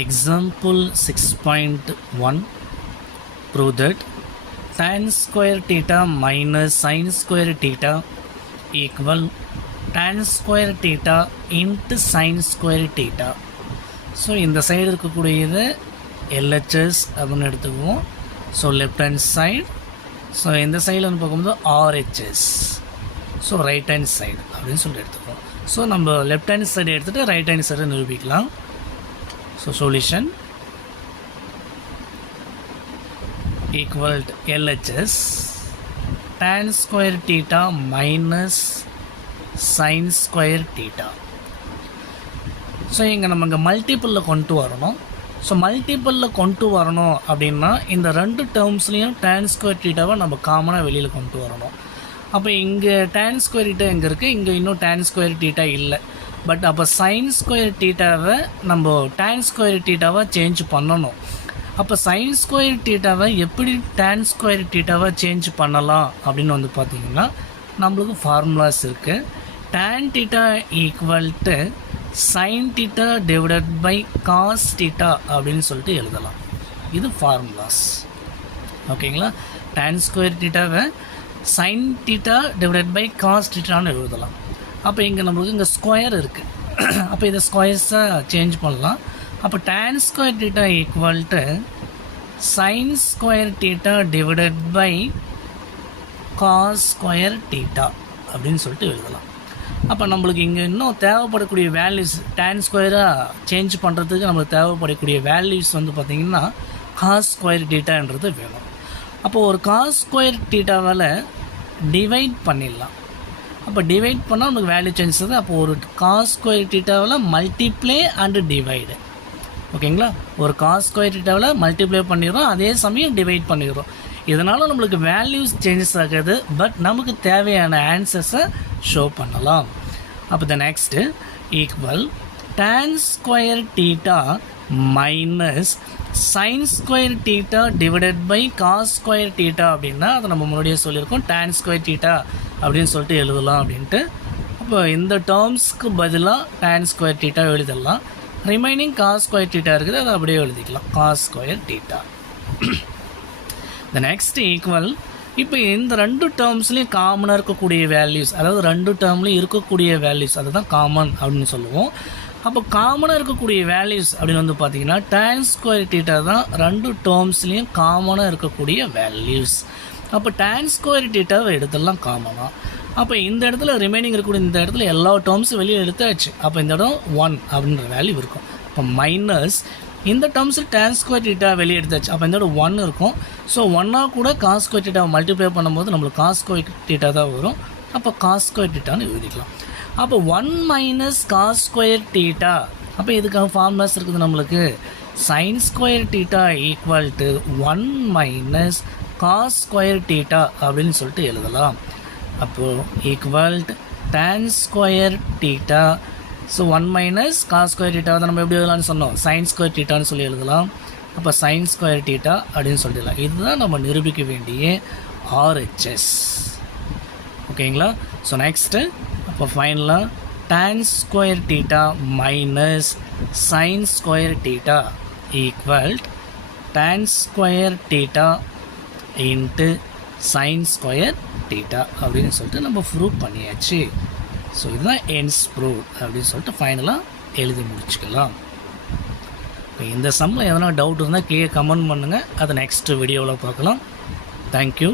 Example 6.1 prove that tan square theta minus sin square theta equal tan square theta into sin square theta. So இந்த side இருக்கக்கூடியது LHS அப்படின்னு எடுத்துக்குவோம். So left hand side. So இந்த சைடில் வந்து பார்க்கும்போது RHS. So right hand side அப்படின்னு சொல்லிட்டு எடுத்துக்குவோம். ஸோ நம்ம லெஃப்ட் ஹேண்ட் சைடு எடுத்துகிட்டு ரைட் ஹேண்ட் சைடு நிரூபிக்கலாம். So solution equal to LHS tan square theta minus sin square theta. So இங்கே நம்ம இங்கே மல்டிப்பிளில் கொண்டு வரணும். ஸோ மல்டிப்பிளில் கொண்டு வரணும் அப்படின்னா இந்த ரெண்டு டேர்ம்ஸ்லேயும் tan ஸ்கொயர் டீட்டாவை நம்ம காமனாக வெளியில் கொண்டு வரணும். அப்போ இங்கே tan ஸ்கொயர் டீட்டா எங்கே இருக்குது, இங்கே இன்னும் tan ஸ்கொயர் டீட்டா இல்லை. பட் அப்போ சைன் ஸ்கொயர் டீட்டாவை நம்ம tan ஸ்கொயர் டீட்டாவை சேஞ்ச் பண்ணணும். அப்போ சைன் ஸ்கொயர் டீட்டாவை எப்படி tan ஸ்கொயர் டீட்டாவை சேஞ்ச் பண்ணலாம் அப்படின்னு வந்து பார்த்திங்கன்னா நம்மளுக்கு ஃபார்முலாஸ் இருக்குது. tan theta equal to sine theta divided by cos theta அப்படின்னு சொல்லிட்டு எழுதலாம். இது ஃபார்முலாஸ். ஓகேங்களா? tan ஸ்கொயர் டீட்டாவை sine theta divided by cos டீட்டான்னு எழுதலாம். அப்போ இங்கே நம்மளுக்கு இங்கே ஸ்கொயர் இருக்குது. அப்போ இதை ஸ்கொயர்ஸாக சேஞ்ச் பண்ணலாம். அப்போ tan square theta equal to sine square theta divided by cos square theta அப்படின்னு சொல்லிட்டு எழுதலாம். அப்போ நம்மளுக்கு இங்கே இன்னும் தேவைப்படக்கூடிய வேல்யூஸ் tan ஸ்கொயராக சேஞ்ச் பண்ணுறதுக்கு நம்மளுக்கு தேவைப்படக்கூடிய வேல்யூஸ் வந்து பார்த்திங்கன்னா காஸ் ஸ்கொயர் டீட்டான்றது வேணும். அப்போ ஒரு காஸ் ஸ்கொயர் டீட்டாவால் டிவைட் பண்ணிடலாம். அப்போ டிவைட் பண்ணால் நமக்கு வேல்யூ சேஞ்ச் ஆகுது. அப்போ ஒரு காஸ் ஸ்கொயர் டீட்டாவில் மல்டிப்ளே அண்டு டிவைடு. ஓகேங்களா? ஒரு காஸ் ஸ்கொயர் டீட்டாவில் மல்டிப்ளை பண்ணிடுறோம், அதே சமயம் டிவைட் பண்ணிடுறோம். இதனால் நம்மளுக்கு வேல்யூஸ் சேஞ்சஸ் ஆகுது. பட் நமக்கு தேவையான ஆன்சர்ஸை ஷோ பண்ணலாம். அப்போ the next equal tan square theta minus sine square theta divided by cos square theta அப்படின்னா அதை நம்ம முன்னாடியே சொல்லியிருக்கோம். tan ஸ்கொயர் டீட்டா அப்படின்னு சொல்லிட்டு எழுதலாம் அப்படின்ட்டு. அப்போ இந்த டேர்ம்ஸ்க்கு பதிலாக tan ஸ்கொயர் டீட்டா எழுதிடலாம். ரிமைனிங் காஸ் ஸ்கொயர் டீட்டா இருக்குது, அதை அப்படியே எழுதிக்கலாம். Cos square theta. The next equal இப்போ இந்த ரெண்டு டேர்ம்ஸ்லேயும் காமனாக இருக்கக்கூடிய வேல்யூஸ், அதாவது ரெண்டு டேர்ம்லேயும் இருக்கக்கூடிய வேல்யூஸ் அதை தான் காமன் அப்படின்னு சொல்லுவோம். அப்போ காமனாக இருக்கக்கூடிய வேல்யூஸ் அப்படின்னு வந்து பார்த்திங்கன்னா tan ஸ்கொயர் டீட்டா தான் ரெண்டு டேர்ம்ஸ்லேயும் காமனாக இருக்கக்கூடிய வேல்யூஸ். அப்போ tan ஸ்கொயர் டீட்டாவை எடுத்துடலாம் காமனாக. அப்போ இந்த இடத்துல ரிமைனிங் இருக்கக்கூடிய இந்த இடத்துல எல்லா டேர்ம்ஸும் வெளியே எடுத்தாச்சு. அப்போ இந்த இடம் 1 அப்படின்ற வேல்யூ இருக்கும். அப்போ மைனஸ் இந்த டேர்ம்ஸில் tan ஸ்கொயர் டீட்டா வெளியே எடுத்தாச்சு. அப்போ இந்த இடம் 1 இருக்கும். ஸோ 1 கூட காஸ் ஸ்கொயர் டீட்டாவை மல்டிப்ளை பண்ணும்போது நம்மளுக்கு காஸ் ஸ்கொயர் டீட்டா தான் வரும். அப்போ காஸ் ஸ்கொயர் டீட்டான்னு எழுதிக்கலாம். அப்போ 1 மைனஸ் காஸ் ஸ்கொயர் டீட்டா. அப்போ இதுக்காக ஃபார்முலாஸ் இருக்குது நம்மளுக்கு. Sine square theta equal to 1 minus cos square theta அப்படின்னு சொல்லிட்டு எழுதலாம். அப்போது equal to tan square theta. So 1 minus cos square theta தான் நம்ம எப்படி எழுதலாம்னு சொன்னோம், சைன் ஸ்கொயர் டீட்டான்னு சொல்லி எழுதலாம். அப்போ சைன் ஸ்கொயர் டீட்டா அப்படின்னு சொல்லிடலாம். இதுதான் நம்ம நிரூபிக்க வேண்டிய ஆர்ஹெச்எஸ். ஓகேங்களா? ஸோ நெக்ஸ்ட்டு அப்போ ஃபைனலாக tan square theta minus sine square theta equal tan square theta into sine square theta அப்படின்னு சொல்லிட்டு நம்ம ப்ரூவ் பண்ணியாச்சு. ஸோ இதுதான் என்ஸ் ப்ரூவ் அப்படின்னு சொல்லிட்டு ஃபைனலாக எழுதி முடிச்சுக்கலாம். இப்போ இந்த சம்மில் எதனா டவுட் இருந்தால் கீழே கமெண்ட் பண்ணுங்கள். அதை நெக்ஸ்ட் வீடியோவில் பார்க்கலாம். தேங்க்யூ.